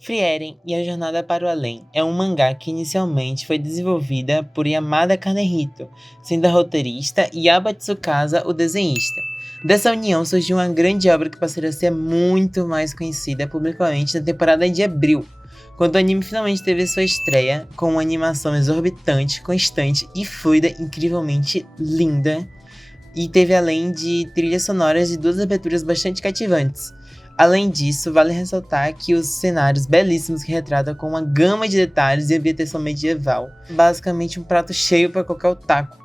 Frieren e a Jornada para o Além é um mangá que inicialmente foi desenvolvida por Yamada Kanehito, sendo a roteirista e Aba Tsukasa o desenhista. Dessa união surgiu uma grande obra que passaria a ser muito mais conhecida publicamente na temporada de abril, quando o anime finalmente teve sua estreia com uma animação exorbitante, constante e fluida, incrivelmente linda, e teve além de trilhas sonoras de duas aberturas bastante cativantes. Além disso, vale ressaltar que os cenários belíssimos que retratam com uma gama de detalhes e ambientação medieval. Basicamente um prato cheio para qualquer otaku.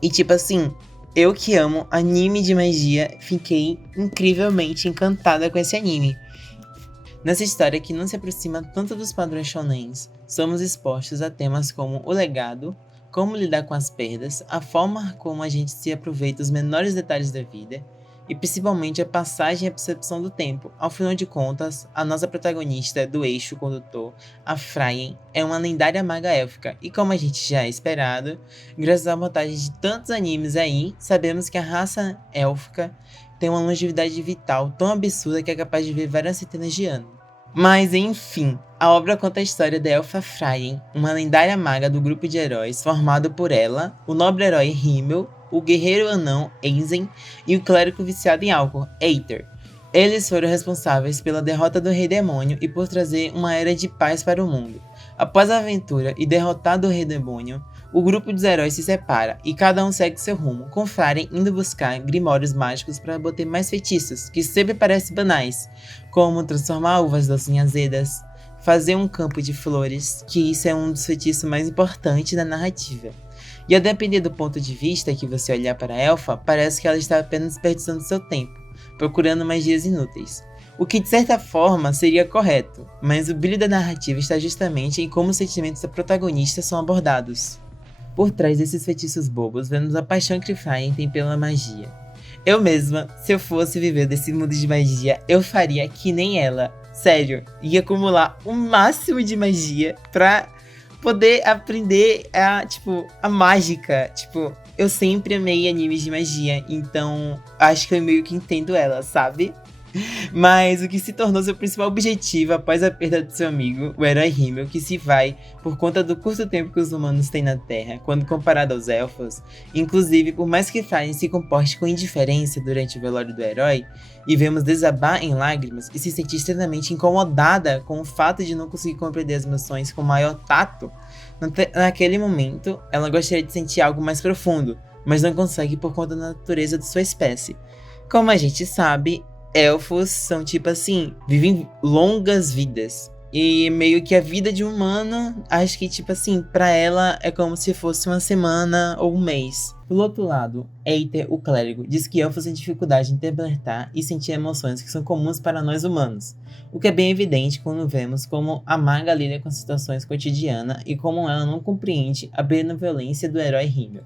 E tipo assim, eu que amo anime de magia, fiquei incrivelmente encantada com esse anime. Nessa história que não se aproxima tanto dos padrões shonens, somos expostos a temas como o legado, como lidar com as perdas, a forma como a gente se aproveita dos menores detalhes da vida, e principalmente a passagem e a percepção do tempo. Ao final de contas, a nossa protagonista do eixo condutor, a Frieren, é uma lendária maga élfica, e como a gente já é esperado, graças à montagem de tantos animes aí, sabemos que a raça élfica tem uma longevidade vital tão absurda que é capaz de viver várias centenas de anos. Mas enfim, a obra conta a história da Elfa Frieren, uma lendária maga do grupo de heróis formado por ela, o nobre herói Himmel, o guerreiro anão Enzen e o clérigo viciado em álcool, Aether. Eles foram responsáveis pela derrota do Rei Demônio e por trazer uma era de paz para o mundo. Após a aventura e derrotado o Rei Demônio, o grupo dos heróis se separa e cada um segue seu rumo, com Frieren indo buscar grimórios mágicos para obter mais feitiços, que sempre parecem banais, como transformar uvas doces em azedas, fazer um campo de flores, que isso é um dos feitiços mais importantes da narrativa. E a depender do ponto de vista que você olhar para a elfa, parece que ela está apenas desperdiçando seu tempo, procurando magias inúteis. O que de certa forma seria correto, mas o brilho da narrativa está justamente em como os sentimentos da protagonista são abordados. Por trás desses feitiços bobos, vemos a paixão que Frieren tem pela magia. Eu mesma, se eu fosse viver desse mundo de magia, eu faria que nem ela. Sério, ia acumular o máximo de magia pra poder aprender a mágica. Eu sempre amei animes de magia, então acho que eu meio que entendo ela, sabe? Mas o que se tornou seu principal objetivo após a perda de seu amigo, o herói Himmel, que se vai por conta do curto tempo que os humanos têm na Terra, quando comparado aos elfos. Inclusive, por mais que Frieren se comporte com indiferença durante o velório do herói, e vemos desabar em lágrimas e se sentir extremamente incomodada com o fato de não conseguir compreender as emoções com maior tato, naquele momento, ela gostaria de sentir algo mais profundo, mas não consegue por conta da natureza de sua espécie. Como a gente sabe, elfos são vivem longas vidas. E meio que a vida de um humano, acho que pra ela é como se fosse uma semana ou um mês. Pelo outro lado, Aether, o clérigo, diz que elfos têm dificuldade em interpretar e sentir emoções que são comuns para nós humanos. O que é bem evidente quando vemos como a maga lida com situações cotidianas e como ela não compreende a benevolência do herói Himmel.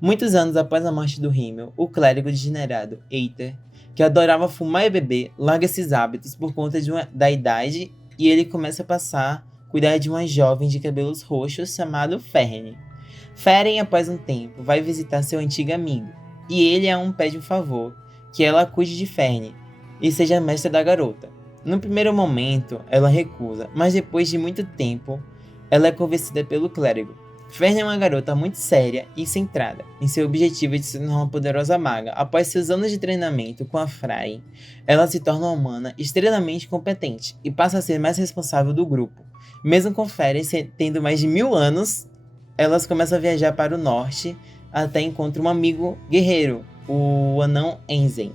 Muitos anos após a morte do Himmel, o clérigo degenerado, Aether, que adorava fumar e beber, larga esses hábitos por conta da idade e ele começa a cuidar de uma jovem de cabelos roxos chamada Ferne. Frieren, após um tempo, vai visitar seu antigo amigo e ele pede um favor, que ela cuide de Ferne e seja mestra da garota. No primeiro momento, ela recusa, mas depois de muito tempo, ela é convencida pelo clérigo. Ferne é uma garota muito séria e centrada em seu objetivo de se tornar uma poderosa maga. Após seus anos de treinamento com a Frieren, ela se torna uma humana extremamente competente e passa a ser mais responsável do grupo. Mesmo com Frieren tendo mais de 1000 anos, elas começam a viajar para o norte até encontrar um amigo guerreiro, o anão Enzen,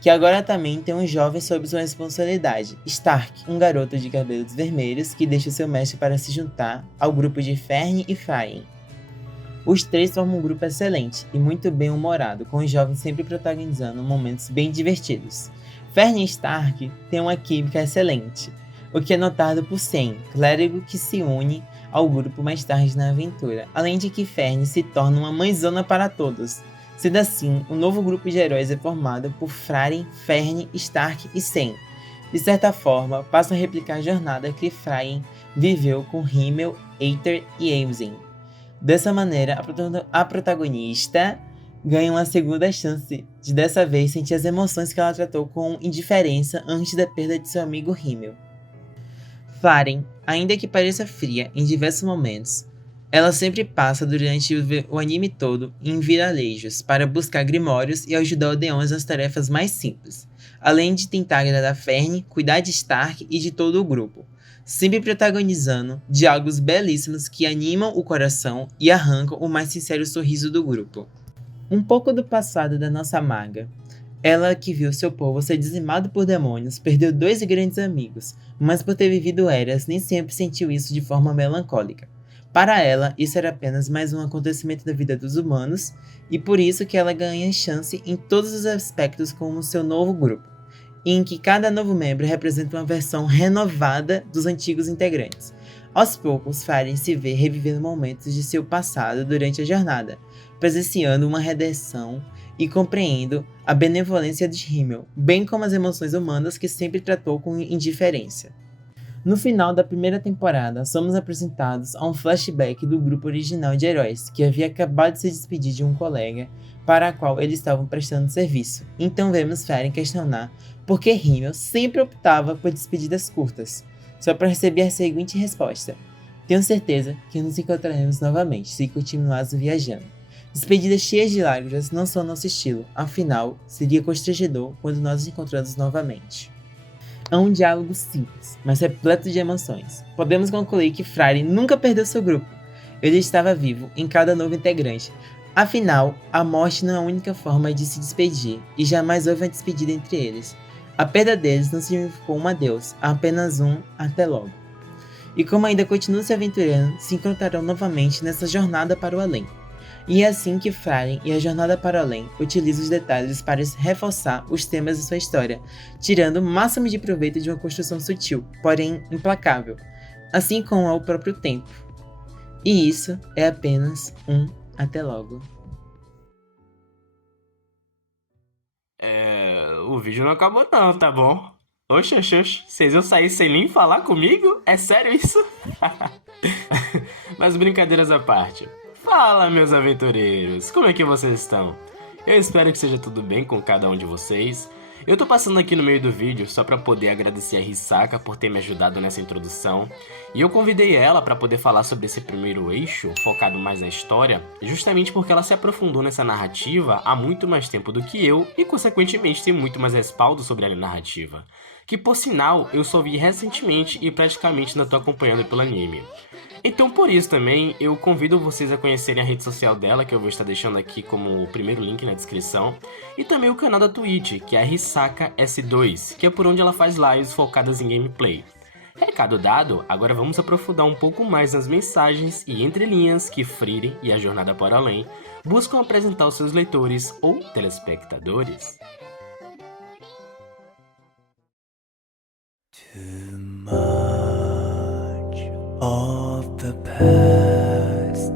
que agora também tem um jovem sob sua responsabilidade, Stark, um garoto de cabelos vermelhos que deixa seu mestre para se juntar ao grupo de Ferne e Frieren. Os três formam um grupo excelente e muito bem humorado, com os jovens sempre protagonizando momentos bem divertidos. Ferne e Stark têm uma química excelente, o que é notado por Sen, clérigo que se une ao grupo mais tarde na aventura, além de que Ferne se torna uma mãezona para todos. Sendo assim, o novo grupo de heróis é formado por Frieren, Ferne, Stark e Sen. De certa forma, passam a replicar a jornada que Frieren viveu com Himmel, Aether e Enzen. Dessa maneira, a protagonista ganha uma segunda chance de dessa vez sentir as emoções que ela tratou com indiferença antes da perda de seu amigo Himmel. Faren, ainda que pareça fria em diversos momentos, ela sempre passa durante o anime todo em vilarejos para buscar grimórios e ajudar Odeons nas tarefas mais simples, além de tentar agradar Fern, cuidar de Stark e de todo o grupo, sempre protagonizando diálogos belíssimos que animam o coração e arrancam o mais sincero sorriso do grupo. Um pouco do passado da nossa maga. Ela que viu seu povo ser dizimado por demônios, perdeu 2 grandes amigos, mas por ter vivido eras, nem sempre sentiu isso de forma melancólica. Para ela, isso era apenas mais um acontecimento da vida dos humanos, e por isso que ela ganha chance em todos os aspectos como seu novo grupo, em que cada novo membro representa uma versão renovada dos antigos integrantes. Aos poucos, Faren se vê revivendo momentos de seu passado durante a jornada, presenciando uma redenção e compreendo a benevolência de Himmel, bem como as emoções humanas que sempre tratou com indiferença. No final da primeira temporada, somos apresentados a um flashback do grupo original de heróis, que havia acabado de se despedir de um colega para a qual eles estavam prestando serviço. Então vemos Faren questionar por que Himmel sempre optava por despedidas curtas, só para receber a seguinte resposta: tenho certeza que nos encontraremos novamente se continuarmos viajando. Despedidas cheias de lágrimas não são nosso estilo, afinal, seria constrangedor quando nós nos encontramos novamente. É um diálogo simples, mas repleto de emoções. Podemos concluir que Faren nunca perdeu seu grupo. Ele estava vivo em cada novo integrante. Afinal, a morte não é a única forma de se despedir, e jamais houve uma despedida entre eles. A perda deles não significou um adeus, apenas um até logo. E como ainda continuam se aventurando, se encontrarão novamente nessa jornada para o além. E é assim que Faren e a Jornada para o Além utilizam os detalhes para reforçar os temas de sua história, tirando o máximo de proveito de uma construção sutil, porém implacável, assim como é o próprio tempo. E isso é apenas um até logo. O vídeo não acabou não, tá bom? Oxe, vocês iam sair sem nem falar comigo? É sério isso? Mas brincadeiras à parte. Fala, meus aventureiros, como é que vocês estão? Eu espero que seja tudo bem com cada um de vocês. Eu tô passando aqui no meio do vídeo só pra poder agradecer a Hisaka por ter me ajudado nessa introdução. E eu convidei ela pra poder falar sobre esse primeiro eixo, focado mais na história, justamente porque ela se aprofundou nessa narrativa há muito mais tempo do que eu e, consequentemente, tem muito mais respaldo sobre a narrativa. Que, por sinal, eu só vi recentemente e praticamente não tô acompanhando pelo anime. Então, por isso também, eu convido vocês a conhecerem a rede social dela, que eu vou estar deixando aqui como o primeiro link na descrição, e também o canal da Twitch, que é a Hisaka S2, que é por onde ela faz lives focadas em gameplay. Recado dado, agora vamos aprofundar um pouco mais nas mensagens e entrelinhas que Frieren e a Jornada para o Além buscam apresentar aos seus leitores ou telespectadores. Too much of the past.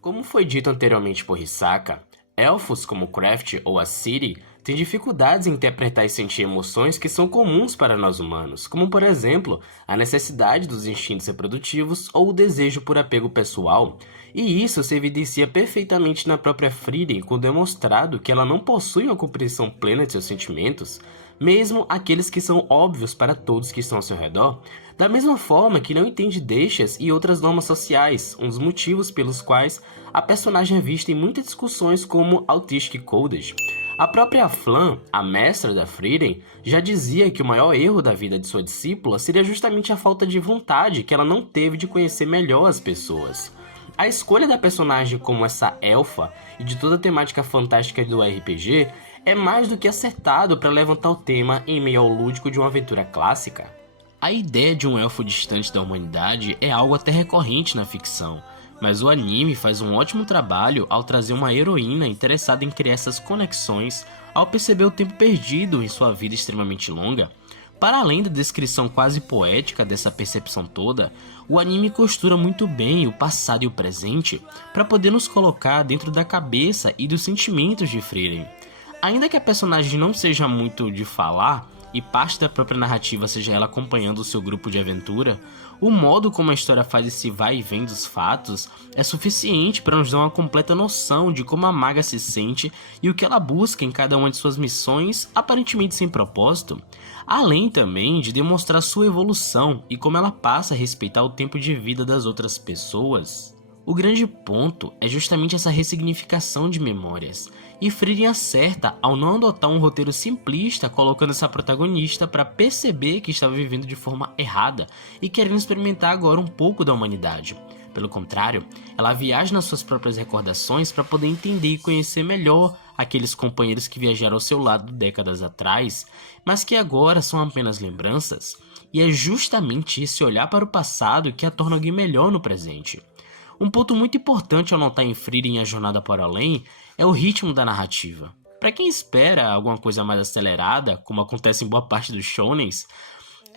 Como foi dito anteriormente por Hisaka, elfos como Craft ou a Ciri têm dificuldades em interpretar e sentir emoções que são comuns para nós humanos, como por exemplo, a necessidade dos instintos reprodutivos ou o desejo por apego pessoal, e isso se evidencia perfeitamente na própria Frieren quando é mostrado que ela não possui uma compreensão plena de seus sentimentos, mesmo aqueles que são óbvios para todos que estão ao seu redor, da mesma forma que não entende deixas e outras normas sociais, um dos motivos pelos quais a personagem é vista em muitas discussões como Autistic Coded. A própria Flan, a mestra da Frieren, já dizia que o maior erro da vida de sua discípula seria justamente a falta de vontade que ela não teve de conhecer melhor as pessoas. A escolha da personagem como essa elfa e de toda a temática fantástica do RPG é mais do que acertado para levantar o tema em meio ao lúdico de uma aventura clássica. A ideia de um elfo distante da humanidade é algo até recorrente na ficção, mas o anime faz um ótimo trabalho ao trazer uma heroína interessada em criar essas conexões ao perceber o tempo perdido em sua vida extremamente longa. Para além da descrição quase poética dessa percepção toda, o anime costura muito bem o passado e o presente para poder nos colocar dentro da cabeça e dos sentimentos de Frieren. Ainda que a personagem não seja muito de falar, e parte da própria narrativa seja ela acompanhando o seu grupo de aventura, o modo como a história faz esse vai e vem dos fatos é suficiente para nos dar uma completa noção de como a maga se sente e o que ela busca em cada uma de suas missões, aparentemente sem propósito, além também de demonstrar sua evolução e como ela passa a respeitar o tempo de vida das outras pessoas. O grande ponto é justamente essa ressignificação de memórias, e Frieren acerta ao não adotar um roteiro simplista colocando essa protagonista para perceber que estava vivendo de forma errada e querendo experimentar agora um pouco da humanidade. Pelo contrário, ela viaja nas suas próprias recordações para poder entender e conhecer melhor aqueles companheiros que viajaram ao seu lado décadas atrás, mas que agora são apenas lembranças, e é justamente esse olhar para o passado que a torna alguém melhor no presente. Um ponto muito importante ao notar em Frieren A Jornada para o Além é o ritmo da narrativa. Para quem espera alguma coisa mais acelerada, como acontece em boa parte dos shounens,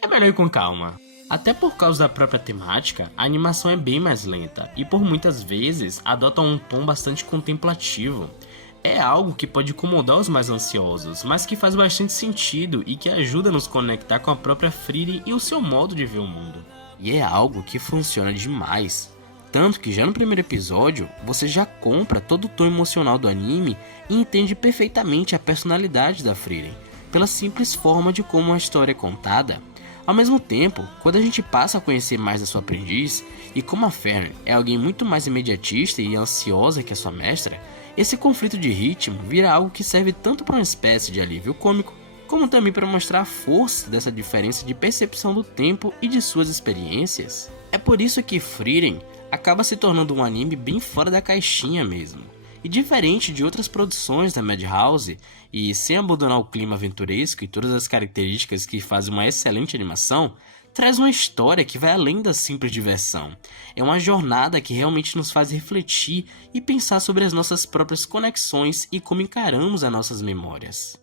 é melhor ir com calma. Até por causa da própria temática, a animação é bem mais lenta e por muitas vezes adota um tom bastante contemplativo. É algo que pode incomodar os mais ansiosos, mas que faz bastante sentido e que ajuda a nos conectar com a própria Frieren e o seu modo de ver o mundo. E é algo que funciona demais. Tanto que já no primeiro episódio, você já compra todo o tom emocional do anime e entende perfeitamente a personalidade da Frieren, pela simples forma de como a história é contada. Ao mesmo tempo, quando a gente passa a conhecer mais da sua aprendiz, e como a Fern é alguém muito mais imediatista e ansiosa que a sua mestra, esse conflito de ritmo vira algo que serve tanto para uma espécie de alívio cômico, como também para mostrar a força dessa diferença de percepção do tempo e de suas experiências. É por isso que Frieren acaba se tornando um anime bem fora da caixinha mesmo. E diferente de outras produções da Madhouse, e sem abandonar o clima aventuresco e todas as características que fazem uma excelente animação, traz uma história que vai além da simples diversão. É uma jornada que realmente nos faz refletir e pensar sobre as nossas próprias conexões e como encaramos as nossas memórias.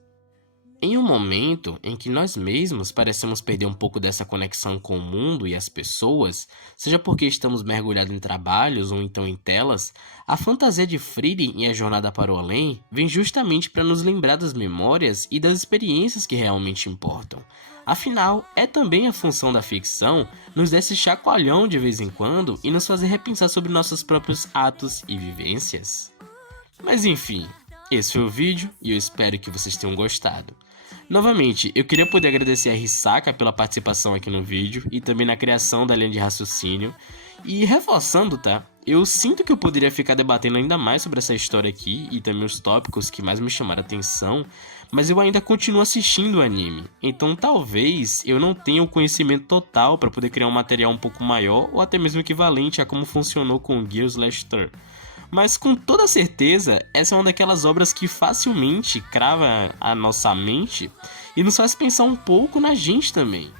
Em um momento em que nós mesmos parecemos perder um pouco dessa conexão com o mundo e as pessoas, seja porque estamos mergulhados em trabalhos ou então em telas, a fantasia de Frieren e A Jornada para o Além vem justamente para nos lembrar das memórias e das experiências que realmente importam. Afinal, é também a função da ficção nos dar esse chacoalhão de vez em quando e nos fazer repensar sobre nossos próprios atos e vivências. Mas enfim, esse foi o vídeo e eu espero que vocês tenham gostado. Novamente, eu queria poder agradecer a Hisaka pela participação aqui no vídeo e também na criação da linha de raciocínio. E reforçando, tá? Eu sinto que eu poderia ficar debatendo ainda mais sobre essa história aqui e também os tópicos que mais me chamaram a atenção, mas eu ainda continuo assistindo o anime, então talvez eu não tenha o conhecimento total para poder criar um material um pouco maior ou até mesmo equivalente a como funcionou com Gears Last Tour. Mas com toda certeza, essa é uma daquelas obras que facilmente crava a nossa mente e nos faz pensar um pouco na gente também.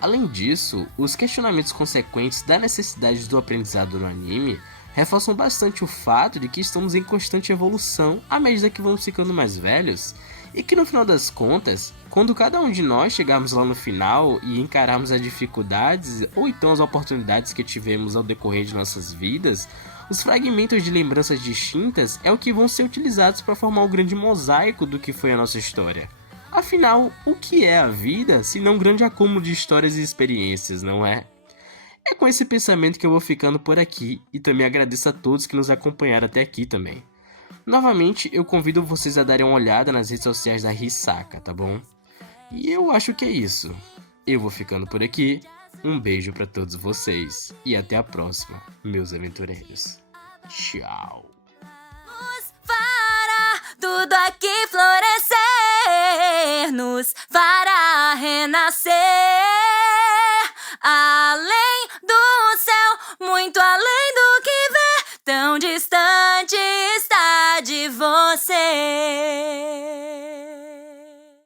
Além disso, os questionamentos consequentes da necessidade do aprendizado no anime reforçam bastante o fato de que estamos em constante evolução à medida que vamos ficando mais velhos, e que no final das contas, quando cada um de nós chegarmos lá no final e encararmos as dificuldades ou então as oportunidades que tivemos ao decorrer de nossas vidas, os fragmentos de lembranças distintas é o que vão ser utilizados para formar um grande mosaico do que foi a nossa história. Afinal, o que é a vida se não um grande acúmulo de histórias e experiências, não é? É com esse pensamento que eu vou ficando por aqui e também agradeço a todos que nos acompanharam até aqui também. Novamente, eu convido vocês a darem uma olhada nas redes sociais da Hisaka, tá bom? E eu acho que é isso. Eu vou ficando por aqui. Um beijo pra todos vocês e até a próxima, meus aventureiros. Tchau. Fará tudo aqui florescer, nos fará renascer, além do céu, muito além do